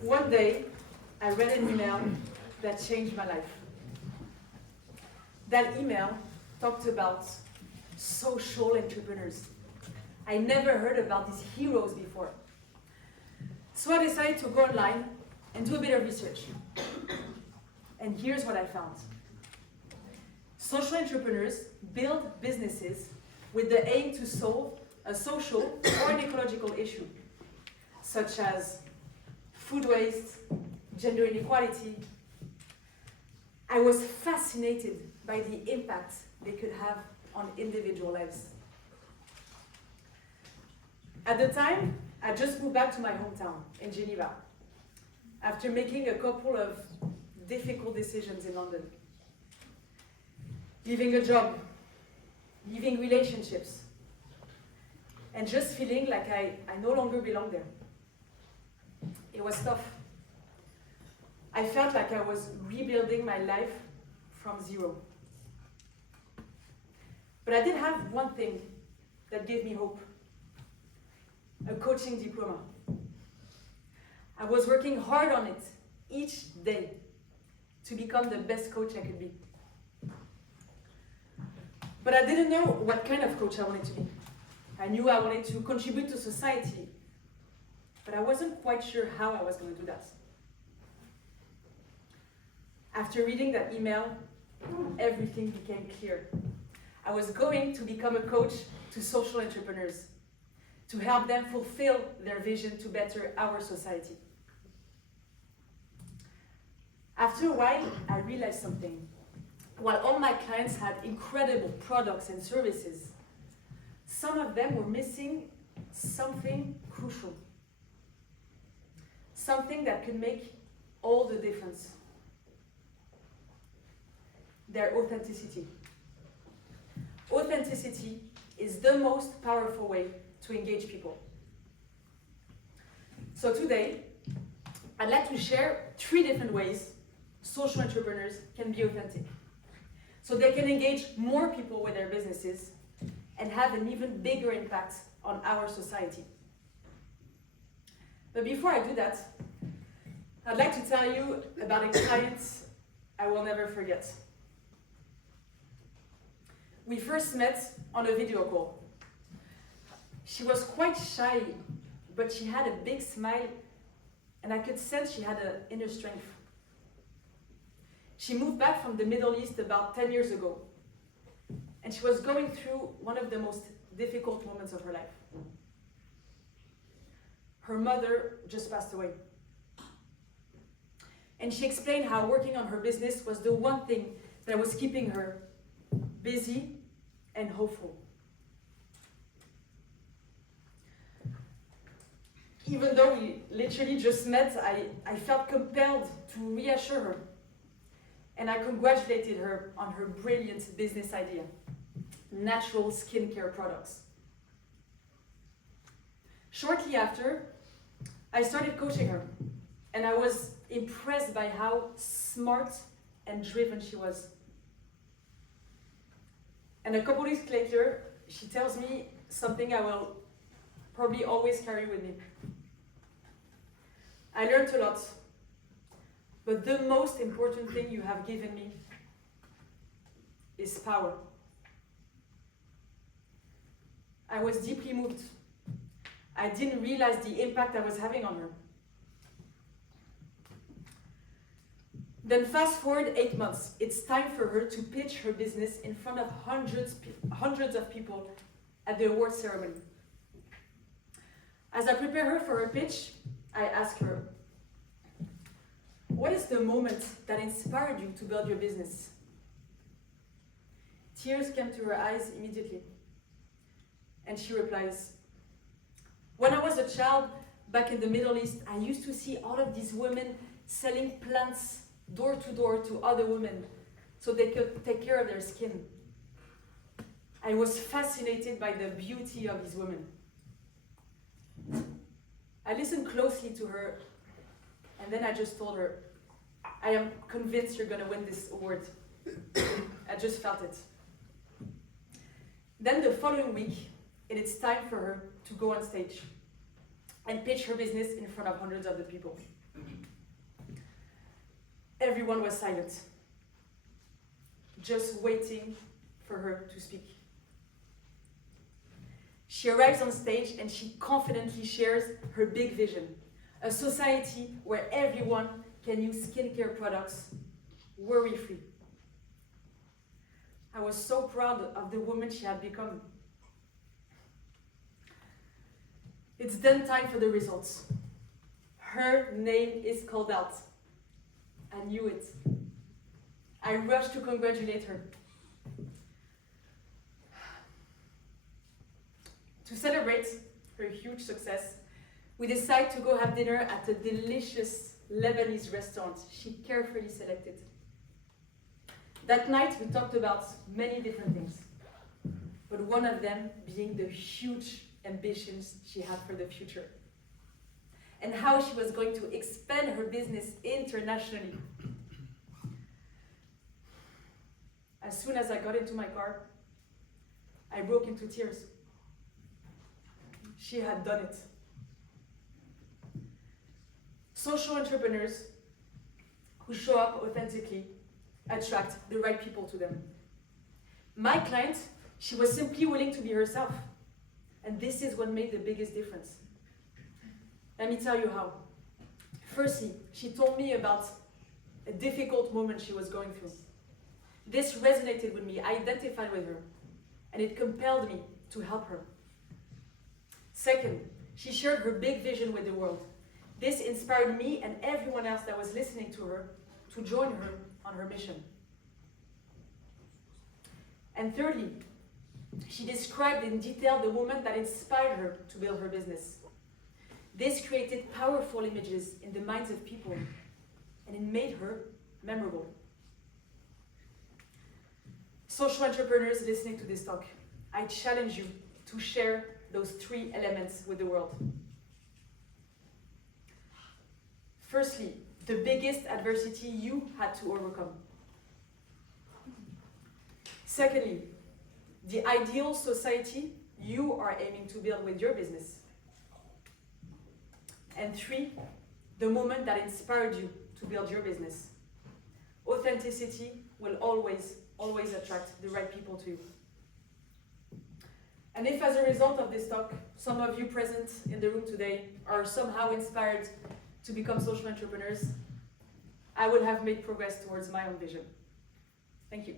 One day, I read an email that changed my life. That email talked about social entrepreneurs. I never heard about these heroes before. So I decided to go online and do a bit of research. And here's what I found. Social entrepreneurs build businesses with the aim to solve a social or an ecological issue, such as food waste, gender inequality. I was fascinated by the impact they could have on individual lives. At the time, I just moved back to my hometown in Geneva after making a couple of difficult decisions in London. Leaving a job, leaving relationships, and just feeling like I no longer belong there. It was tough. I felt like I was rebuilding my life from zero. But I did have one thing that gave me hope: a coaching diploma. I was working hard on it each day to become the best coach I could be. But I didn't know what kind of coach I wanted to be. I knew I wanted to contribute to society, but I wasn't quite sure how I was going to do that. After reading that email, everything became clear. I was going to become a coach to social entrepreneurs, to help them fulfill their vision to better our society. After a while, I realized something. While all my clients had incredible products and services, some of them were missing something crucial. Something that could make all the difference. Their authenticity. Authenticity is the most powerful way to engage people. So today, I'd like to share 3 different ways social entrepreneurs can be authentic, so they can engage more people with their businesses and have an even bigger impact on our society. But before I do that, I'd like to tell you about a client I will never forget. We first met on a video call. She was quite shy, but she had a big smile, and I could sense she had an inner strength. She moved back from the Middle East about 10 years ago, and she was going through one of the most difficult moments of her life. Her mother just passed away. And she explained how working on her business was the one thing that was keeping her busy and hopeful. Even though we literally just met, I felt compelled to reassure her. And I congratulated her on her brilliant business idea: natural skincare products. Shortly after, I started coaching her, and I was impressed by how smart and driven she was. And a couple weeks later, she tells me something I will probably always carry with me. I learned a lot, but the most important thing you have given me is power. I was deeply moved. I didn't realize the impact I was having on her. Then fast forward 8 months. It's time for her to pitch her business in front of hundreds of people at the award ceremony. As I prepare her for her pitch, I ask her, what is the moment that inspired you to build your business? Tears came to her eyes immediately. And she replies, when I was a child back in the Middle East, I used to see all of these women selling plants door to door to other women so they could take care of their skin. I was fascinated by the beauty of these women. I listened closely to her, and then I just told her, I am convinced you're going to win this award. I just felt it. Then the following week, it's time for her to go on stage. and pitch her business in front of hundreds of the people. Everyone was silent, just waiting for her to speak. She arrives on stage and she confidently shares her big vision, a society where everyone can use skincare products worry-free. I was so proud of the woman she had become. It's then time for the results. Her name is called out. I knew it. I rushed to congratulate her. To celebrate her huge success, we decide to go have dinner at a delicious Lebanese restaurant she carefully selected. That night we talked about many different things, but one of them being the huge ambitions she had for the future and how she was going to expand her business internationally. As soon as I got into my car, I broke into tears. She had done it. Social entrepreneurs who show up authentically attract the right people to them. My client, she was simply willing to be herself. And this is what made the biggest difference. Let me tell you how. Firstly, she told me about a difficult moment she was going through. This resonated with me, I identified with her, and it compelled me to help her. Second, she shared her big vision with the world. This inspired me and everyone else that was listening to her to join her on her mission. And thirdly, she described in detail the woman that inspired her to build her business. This created powerful images in the minds of people, and it made her memorable. Social entrepreneurs listening to this talk, I challenge you to share those 3 elements with the world. Firstly, the biggest adversity you had to overcome. Secondly, the ideal society you are aiming to build with your business. And 3, the moment that inspired you to build your business. Authenticity will always attract the right people to you. And if as a result of this talk, some of you present in the room today are somehow inspired to become social entrepreneurs, I will have made progress towards my own vision. Thank you.